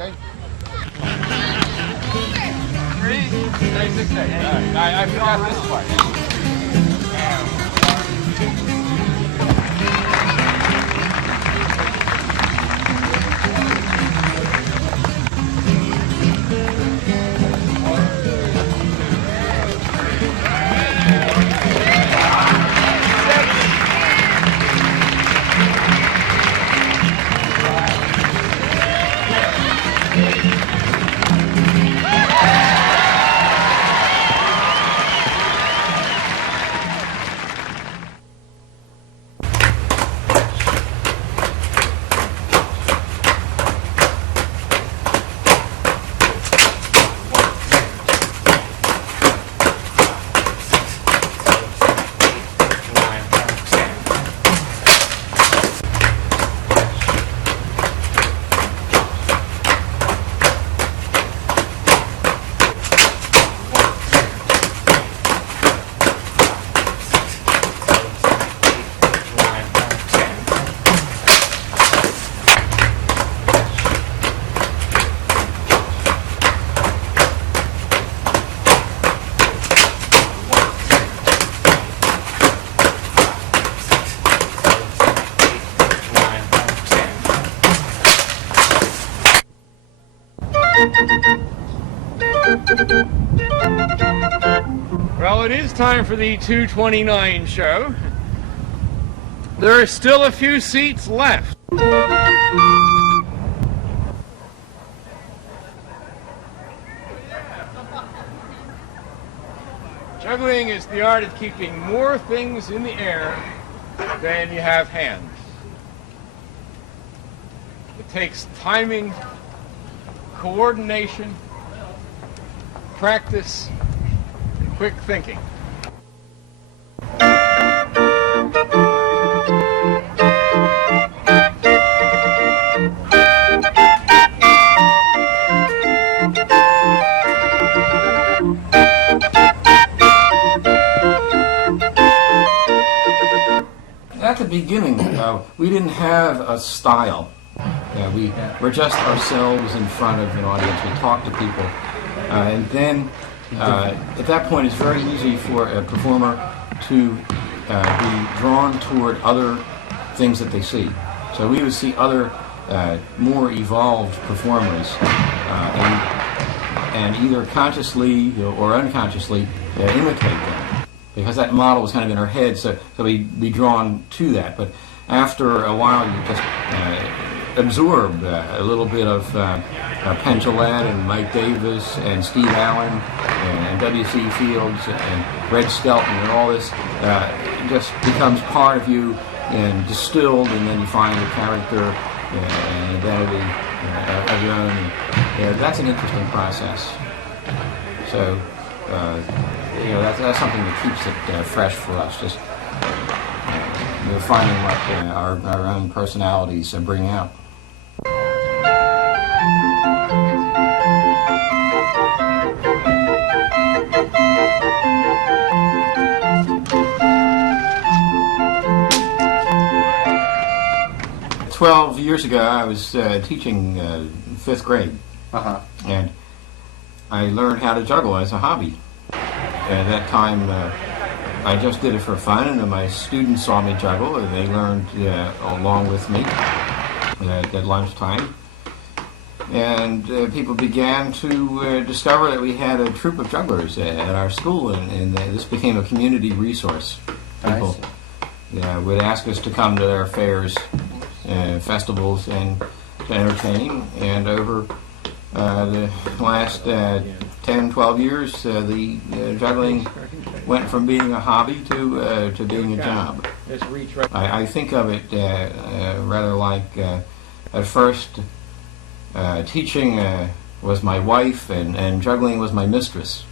Okay. 3, 6, 8. All right. I forgot this part. Well, it is time for the 229 show. There are still a few seats left. Juggling is the art of keeping more things in the air than you have hands. It takes timing, coordination, practice, and quick thinking. At the beginning, we didn't have a style. We were just ourselves in front of an audience. We talked to people. And then, at that point, it's very easy for a performer to be drawn toward other things that they see. So we would see other more evolved performers and either consciously or unconsciously imitate them, because that model was kind of in our head, so we'd be drawn to that. But after a while, you just absorb a little bit of Penn Jillette and Mike Davis and Steve Allen and W.C. Fields and Red Skelton, and all this just becomes part of you and distilled, and then you find a character and identity of your own. And that's an interesting process. So that's something that keeps it fresh for us. Just we're finding what our own personalities bring out. Twelve years ago, I was teaching 5th grade, and I learned how to juggle as a hobby. At that time, I just did it for fun, and my students saw me juggle, and they learned along with me at lunchtime. And people began to discover that we had a troupe of jugglers at our school, and this became a community resource. People would ask us to come to their fairs, festivals, and to entertain. And over the last 10, 12 years, the juggling went from being a hobby to being a job. I think of it rather like at first teaching was my wife and juggling was my mistress.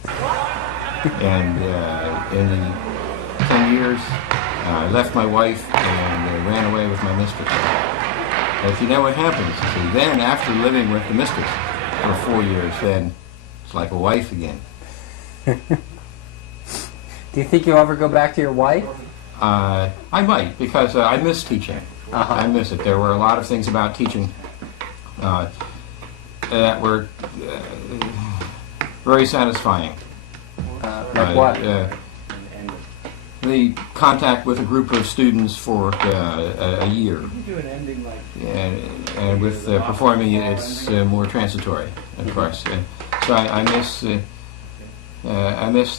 And in the 10 years, I left my wife and ran away with my mistress. But you know what happens? See, then after living with the mistress for 4 years, then it's like a wife again. Do you think you'll ever go back to your wife? I might, because I miss teaching. I miss it. There were a lot of things about teaching that were very satisfying. Like what? The contact with a group of students for a year. And with performing it's more transitory, of course. So I miss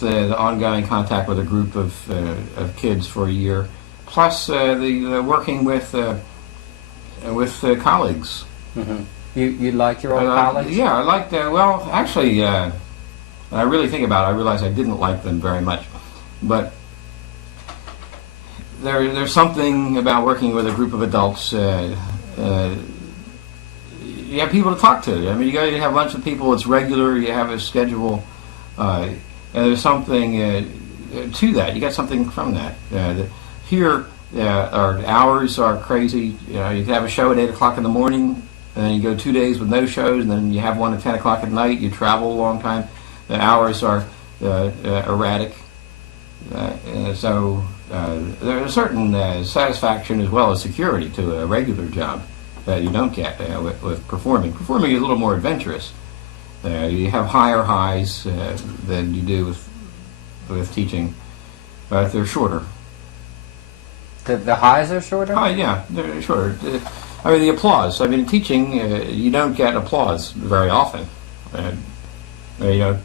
the ongoing contact with a group of kids for a year, plus the working with colleagues. Mm-hmm. You like your old colleagues? Yeah, I liked. Well, actually, when I really think about it, I realize I didn't like them very much, but there's something about working with a group of adults. You have people to talk to. I mean, you have lunch with people. It's regular. You have a schedule, and there's something to that. You get something from that. Here, our hours are crazy. You can have a show at 8 o'clock in the morning, and then you go 2 days with no shows, and then you have one at 10 o'clock at night. You travel a long time. The hours are erratic. So there's a certain satisfaction as well as security to a regular job that you don't get with performing. Performing is a little more adventurous. You have higher highs than you do with teaching, but they're shorter. The highs are shorter? Yeah, they're shorter. I mean, the applause. I mean, in teaching, you don't get applause very often. You don't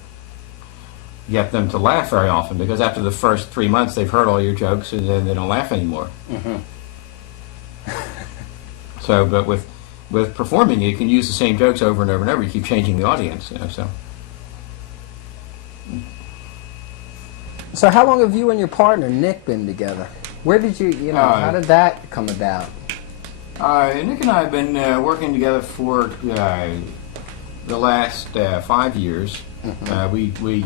get them to laugh very often because after the first 3 months, they've heard all your jokes and then they don't laugh anymore. Mm-hmm. So, but with performing, you can use the same jokes over and over and over. You keep changing the audience. So how long have you and your partner, Nick, been together? Where did how did that come about? Nick and I have been working together for the last 5 years. Mm-hmm. We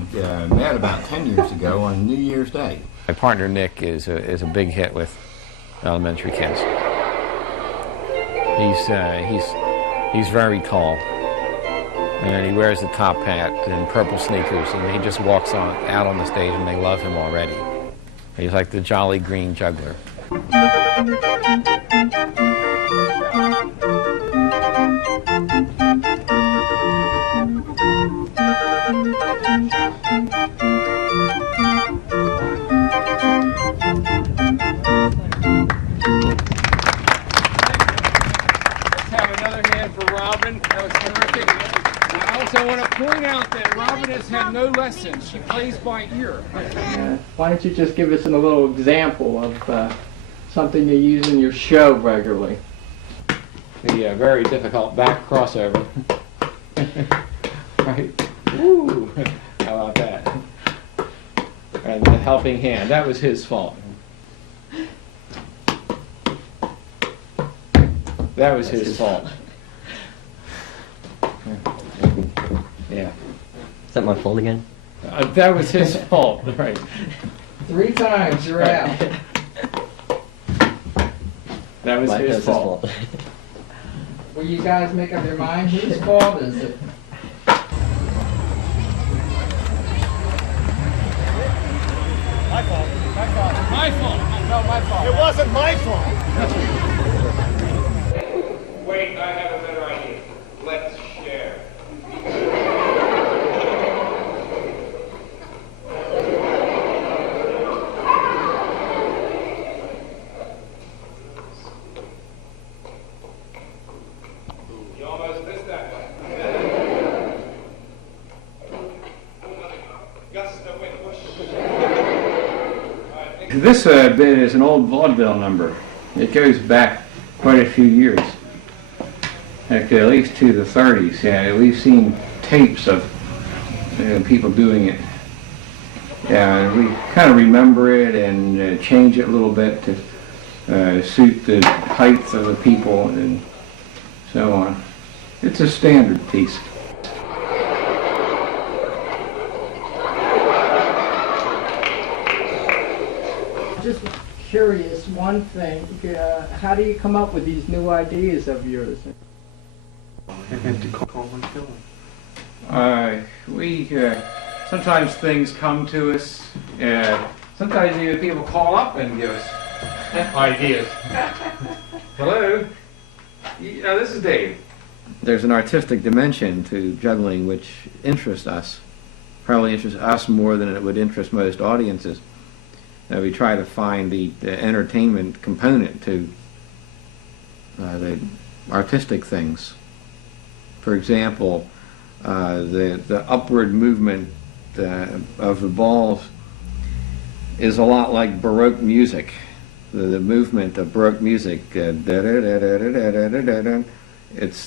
met about 10 years ago on New Year's Day. My partner, Nick, is a big hit with elementary kids. He's very tall, and he wears a top hat and purple sneakers, and he just walks out on the stage, and they love him already. He's like the jolly green juggler. I want to point out that Robin has had no lessons. She plays by ear. Why don't you just give us a little example of something you use in your show regularly? The very difficult back crossover. Right? Woo! How about that? And the helping hand. That was his fault. That was his fault. Yeah. Is that my fault again? That was his fault, right. 3 times, you're out. That was his fault. Will you guys make up your mind? Whose fault is it? My fault. My fault. No, my fault. It wasn't my fault. Wait, I have a better idea. Let's share. You almost missed that one. This bit is an old vaudeville number. It goes back quite a few years. At least to the 30s. Yeah, we've seen tapes of people doing it. Yeah, we kind of remember it and change it a little bit to suit the height of the people and so on. It's a standard piece. Just curious, one thing, how do you come up with these new ideas of yours? We sometimes things come to us. Sometimes even people call up and give us ideas. Hello. This is Dave. there's an artistic dimension to juggling which interests us, probably interests us more than it would interest most audiences. We try to find the entertainment component to the artistic things. For example, the upward movement of the balls is a lot like Baroque music. The movement of Baroque music, it's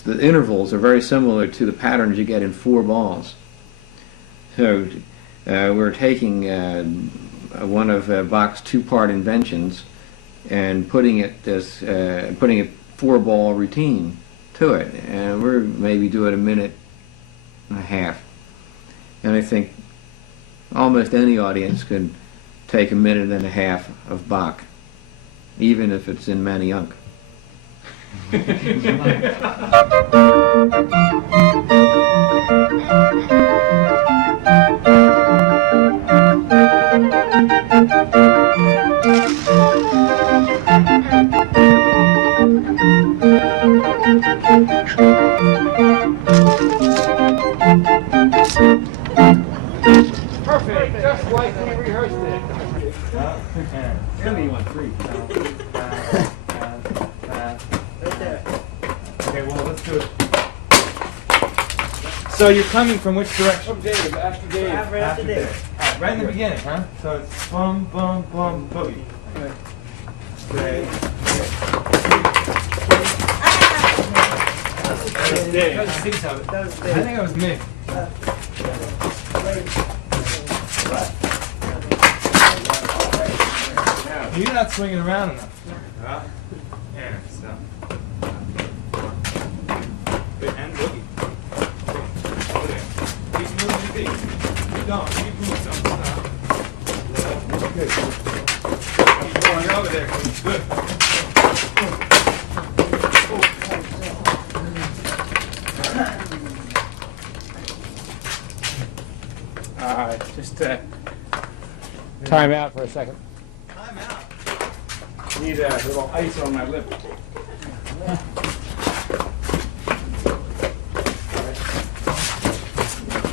the intervals are very similar to the patterns you get in four balls. So we're taking one of Bach's two-part inventions and putting a four-ball routine to it, and we're maybe doing a minute and a half. And I think almost any audience could take a minute and a half of Bach, even if it's in Manayunk. Perfect, just like we rehearsed it. Really, you want three. Okay, well, let's do it. So you're coming from which direction? From Dave, after Dave. After Dave. Right in the beginning, huh? So it's bum, bum, bum, boogie. Okay. That was Dave. I think so. I think it was me. You're not swinging around enough. Yeah, so. Good, and boogie. Okay. Keep moving your feet. Keep going. Keep moving. Don't stop. Good. Keep going over there. Good. Just time out for a second. Time out. Need a little ice on my lip.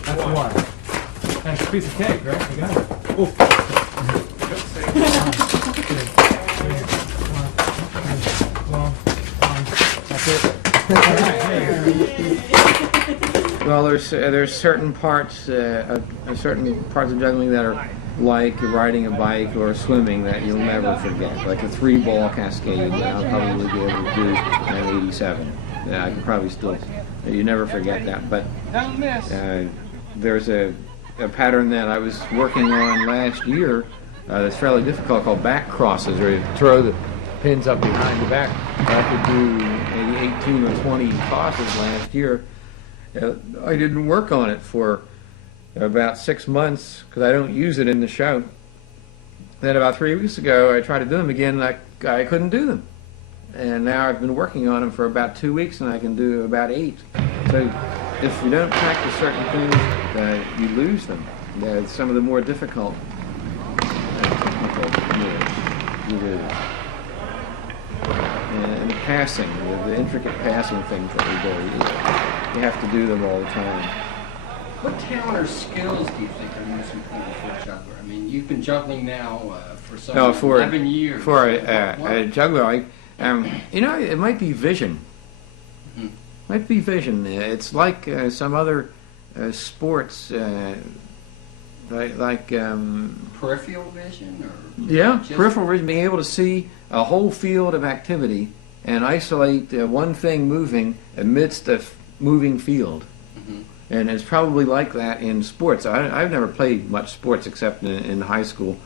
That's one. Nice piece of cake, right? You got it. Oh. That's it. All right, Well, there's certain parts of juggling that are like riding a bike or swimming that you'll never forget. Like a three-ball cascade that I'll probably be able to do at 87. I can probably still, you never forget that. But Don't miss. there's a pattern that I was working on last year that's fairly difficult called back crosses, where you throw the pins up behind the back. I could do maybe 18 or 20 tosses last year. I didn't work on it for about 6 months because I don't use it in the show. Then about 3 weeks ago, I tried to do them again, and I couldn't do them. And now I've been working on them for about 2 weeks, and I can do about 8. So if you don't practice certain things, you lose them. Some of the more difficult technical moves you lose. And the passing, the intricate passing things that we do, you have to do them all the time. What talent or skills do you think are most important for a juggler? I mean, you've been juggling now for some 11 years. For a juggler, it might be vision. Mm-hmm. Might be vision. It's like some other sports, like peripheral vision, or peripheral vision, being able to see a whole field of activity and isolate one thing moving amidst a moving field. Mm-hmm. And it's probably like that in sports. I've never played much sports except in high school,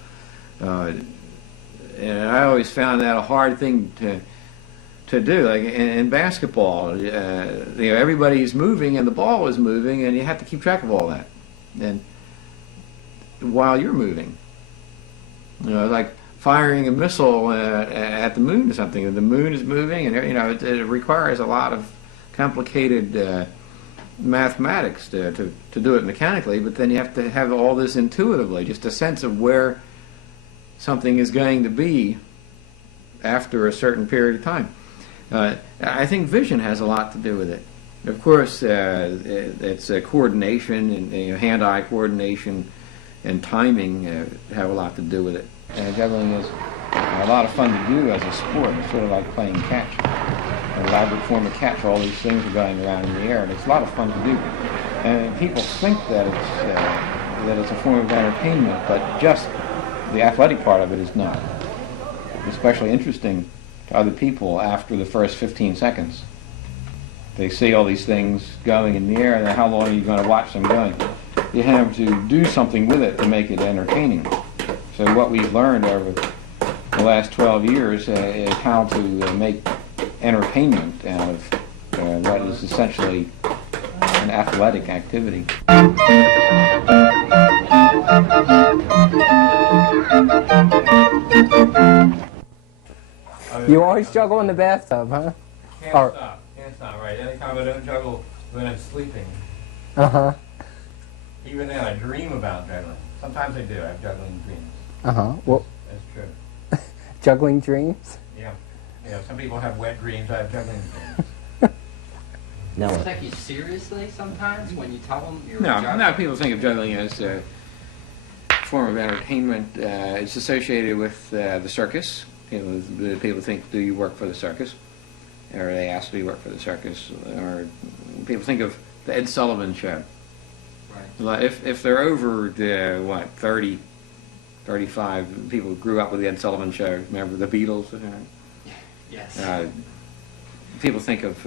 and I always found that a hard thing to do. Like in basketball, everybody's moving and the ball is moving, and you have to keep track of all that, and while you're moving, like firing a missile at the moon or something. The moon is moving, and it requires a lot of complicated mathematics to do it mechanically, but then you have to have all this intuitively, just a sense of where something is going to be after a certain period of time. I think vision has a lot to do with it. Of course, it's coordination and hand-eye coordination and timing have a lot to do with it. Juggling is a lot of fun to do as a sport. It's sort of like playing catch, an elaborate form of catch. All these things are going around in the air, and it's a lot of fun to do. And people think that it's a form of entertainment, but just the athletic part of it is not. It's especially interesting to other people after the first 15 seconds. They see all these things going in the air, and how long are you going to watch them going? You have to do something with it to make it entertaining. So what we've learned over the last 12 years is how to make entertainment out of what is essentially an athletic activity. You always juggle in the bathtub, huh? Can't stop. Can't stop, right. Anytime I don't juggle when I'm sleeping. Uh-huh. Even then, I dream about juggling. Sometimes I do. I have juggling dreams. Uh-huh. Well, That's true. juggling dreams? Yeah. Yeah, some people have wet dreams. I have juggling dreams. Now Does what? it take you seriously sometimes when you tell them you're No, juggling? no, people think of juggling as a form of entertainment. It's associated with the circus. People think, do you work for the circus? Or they ask, do you work for the circus? Or people think of the Ed Sullivan Show. Right. Like if they're over the, 30, 35, people grew up with the Ed Sullivan Show. Remember the Beatles? Yes. People think of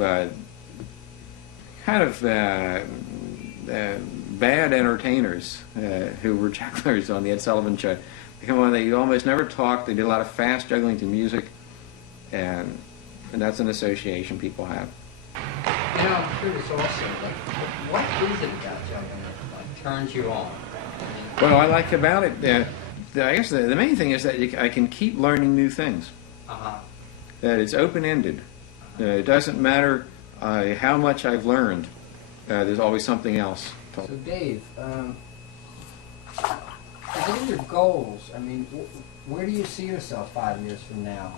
kind of bad entertainers who were jugglers on the Ed Sullivan Show. They come on, they almost never talked. They did a lot of fast juggling to music, and that's an association people have. You know, I'm curious also, like, what is it about juggling that like, turns you on? What I like about it, I guess the main thing is that I can keep learning new things. Uh-huh. That it's open-ended. It doesn't matter how much I've learned. There's always something else. So Dave, what are your goals? I mean, where do you see yourself 5 years from now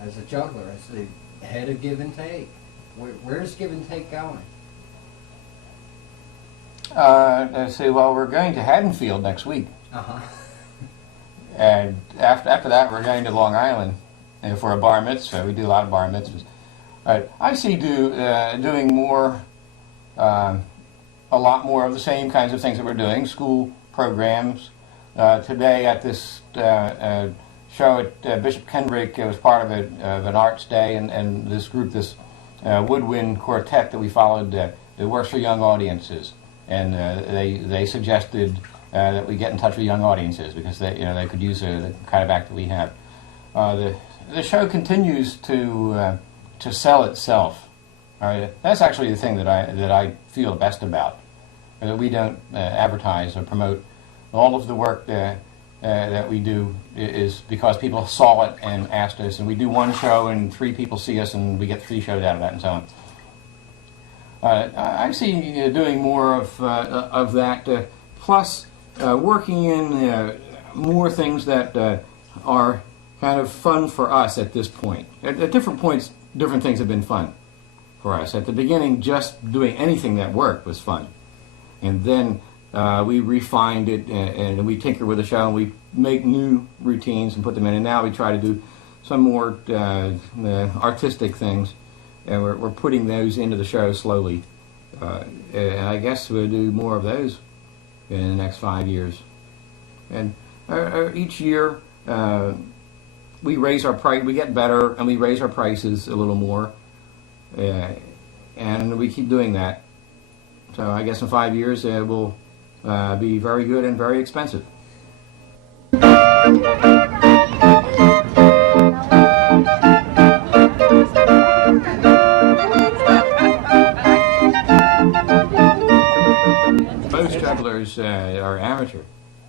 as a juggler, as the head of Give and Take? Where's Give and Take going? Let's see, well, we're going to Haddonfield next week. Uh-huh. And after that, we're going to Long Island for a bar mitzvah. We do a lot of bar mitzvahs. I see doing more, a lot more of the same kinds of things that we're doing, school programs. Today at this show at Bishop Kendrick, it was part of an arts day, and this group, this woodwind quartet that we followed, that works for young audiences. And they suggested that we get in touch with young audiences because they could use the kind of act that we have. The show continues to sell itself. All right, that's actually the thing that I feel best about. That we don't advertise or promote. All of the work that we do is because people saw it and asked us, and we do one show and 3 people see us and we get 3 shows out of that and so on. I see doing more of that, plus working in more things that are kind of fun for us at this point. At different points, different things have been fun for us. At the beginning, just doing anything that worked was fun. And then we refined it and we tinker with the show and we make new routines and put them in. And now we try to do some more artistic things. And we're putting those into the show slowly. And I guess we'll do more of those in the next 5 years. And each year we raise our price, we get better, and we raise our prices a little more. And we keep doing that. So I guess in 5 years it will be very good and very expensive. Most jugglers are amateur.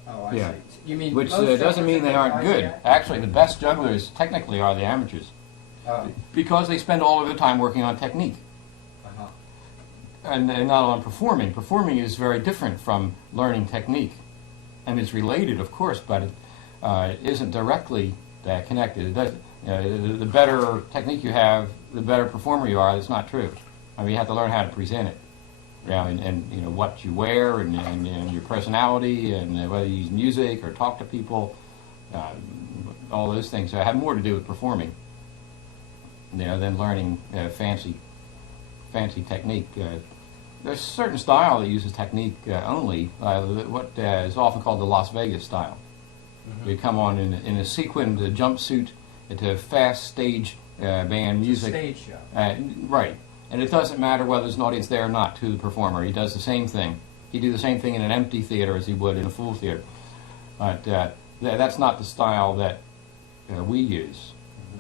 Oh, I Yeah. see. You mean Which most doesn't mean they aren't jugglers good. are- Actually, the best jugglers technically are the amateurs Oh, because they spend all of their time working on technique uh-huh. and not on performing. Performing is very different from learning technique, and it's related, of course, but it isn't directly connected. It does, the better technique you have, the better performer you are. That's not true. I mean, you have to learn how to present it. And you know what you wear, and your personality, and whether you use music or talk to people, all those things. So it had more to do with performing, than learning fancy technique. There's a certain style that uses technique only, what is often called the Las Vegas style. You come on in a sequined jumpsuit to fast stage band music. Stage show. Right. And it doesn't matter whether there's an audience there or not to the performer. He does the same thing. He'd do the same thing in an empty theater as he would in a full theater. But that's not the style that we use.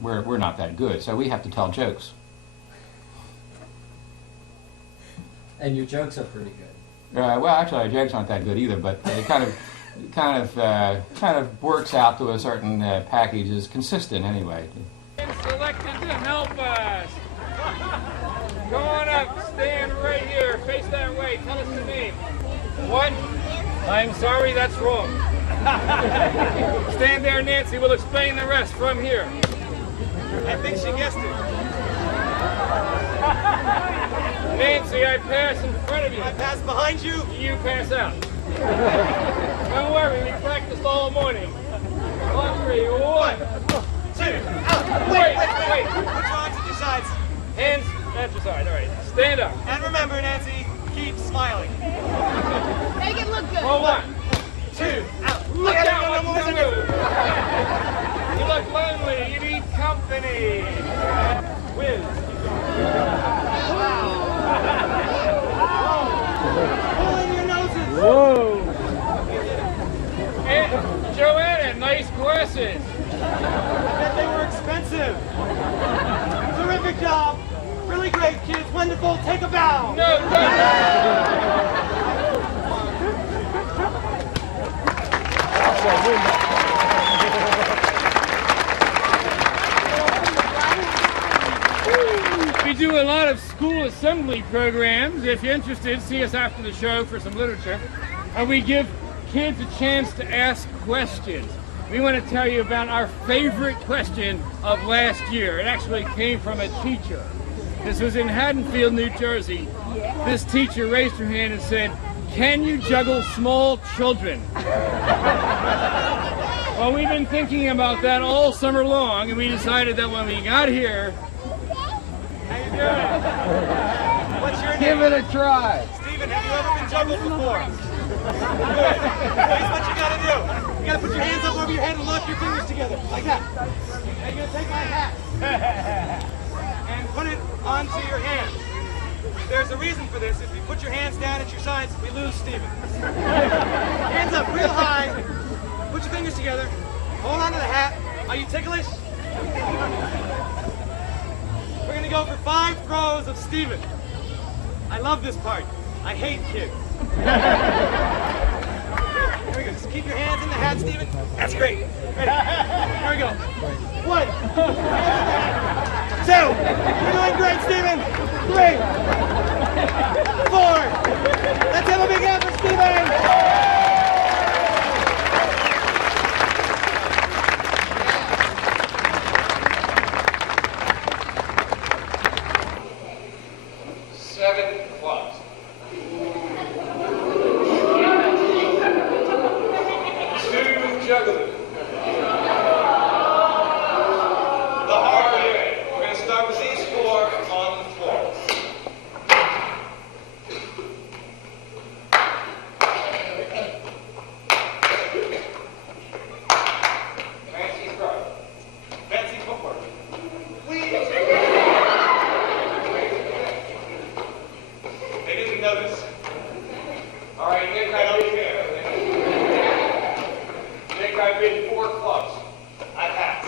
We're not that good, so we have to tell jokes. And your jokes are pretty good. Well, actually, our jokes aren't that good either, but it kind of works out to a certain package. Is consistent anyway. Selected to help us. Go on up, stand right here, face that way, tell us the name. What? I'm sorry, that's wrong. Stand there, Nancy, we'll explain the rest from here. I think she guessed it. Nancy, I pass in front of you. I pass behind you? You pass out. Don't worry, we practiced all morning. On three, 1, 2, out. Wait. Put your arms at your sides. Hands at your side, all right. Stand up. And remember, Nancy, keep smiling. Make it look good. Roll 1, 2, out. Look out, what's the move? You look lonely, you need company. Whiz. Pulling your noses. Whoa! And Joanna, nice glasses. I bet they were expensive. Terrific job. Really great, kids. Wonderful. Take a bow. No, We do a lot of school assembly programs. If you're interested, see us after the show for some literature. And we give kids a chance to ask questions. We want to tell you about our favorite question of last year. It actually came from a teacher. This was in Haddonfield, New Jersey. This teacher raised her hand and said, "Can you juggle small children?" Well, we've been thinking about that all summer long, and we decided that when we got here... How you doing? What's your name? Give it a try. Stephen, have you ever been juggled before? Good. Here's what you gotta do. You gotta put your hands up over your head and lock your fingers together, like that. And you're gonna take my hat and put it onto your hand. There's a reason for this. If you put your hands down at your sides, we lose Stephen. Hands up real high. Put your fingers together. Hold on to the hat. Are you ticklish? We're gonna go for 5 throws of Stephen. I love this part. I hate kids. Here we go. Just keep your hands in the hat, Stephen. That's great. Ready? Here we go. 1, 2. You're doing great, Stephen. 3, 4. Let's have a big hand for Stephen. Jugglers. The hard way. We're going to start with these 4 on the floor. Fancy throw. Fancy footwork. Please. They didn't notice. All right, Nick, right over here. I've been 4 clubs. I pass.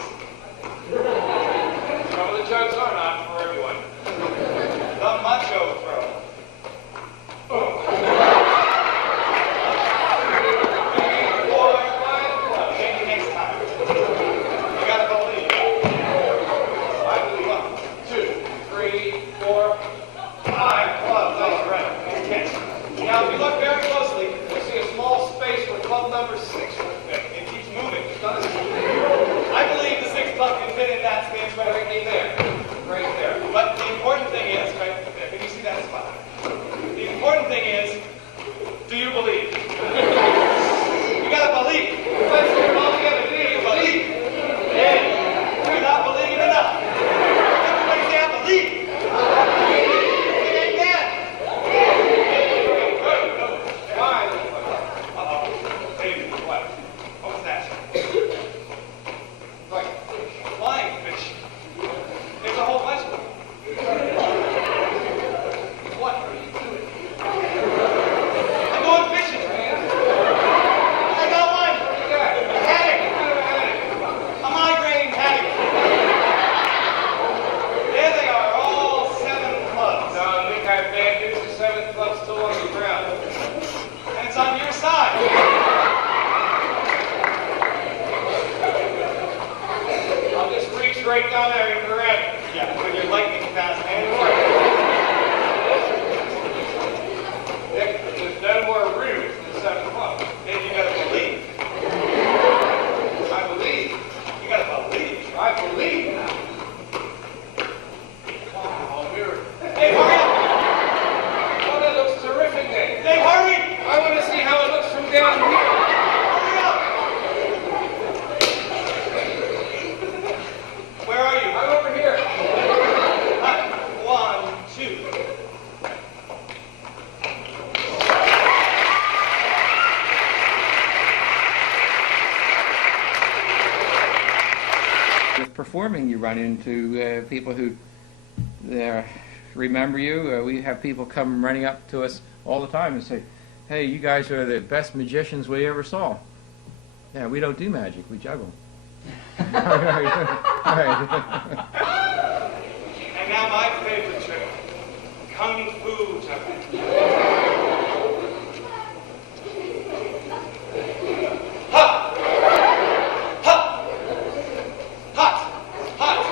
Some of the jokes are not for everyone. The macho throw. Oh. 4, 5 clubs. Maybe next time. You gotta believe. I believe 1, 2, 3, 4, 5 clubs. That's right. Nice catch. Now, if you look very closely, you'll see a small space where club number 6 will fit. Moving, doesn't it? I believe the 6 club can fit in that space right there. Right there. But the important thing is, right, can you see performing, you run into people who remember you. We have people come running up to us all the time and say, "Hey, you guys are the best magicians we ever saw." Yeah, we don't do magic, we juggle. And now my favorite trick, Kung Fu juggling. Ha! Ha! Hot! Hot!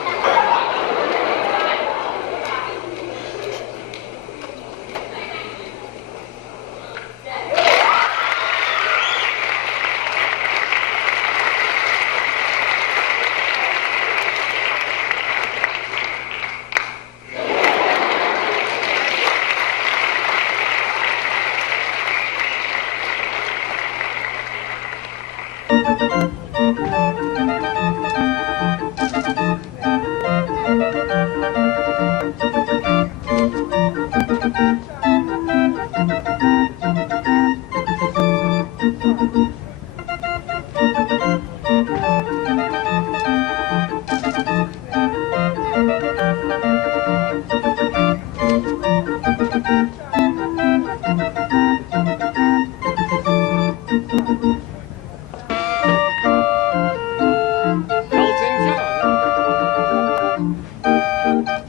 Elton John.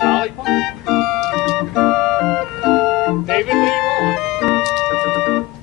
Lollipop. David Lee Roth.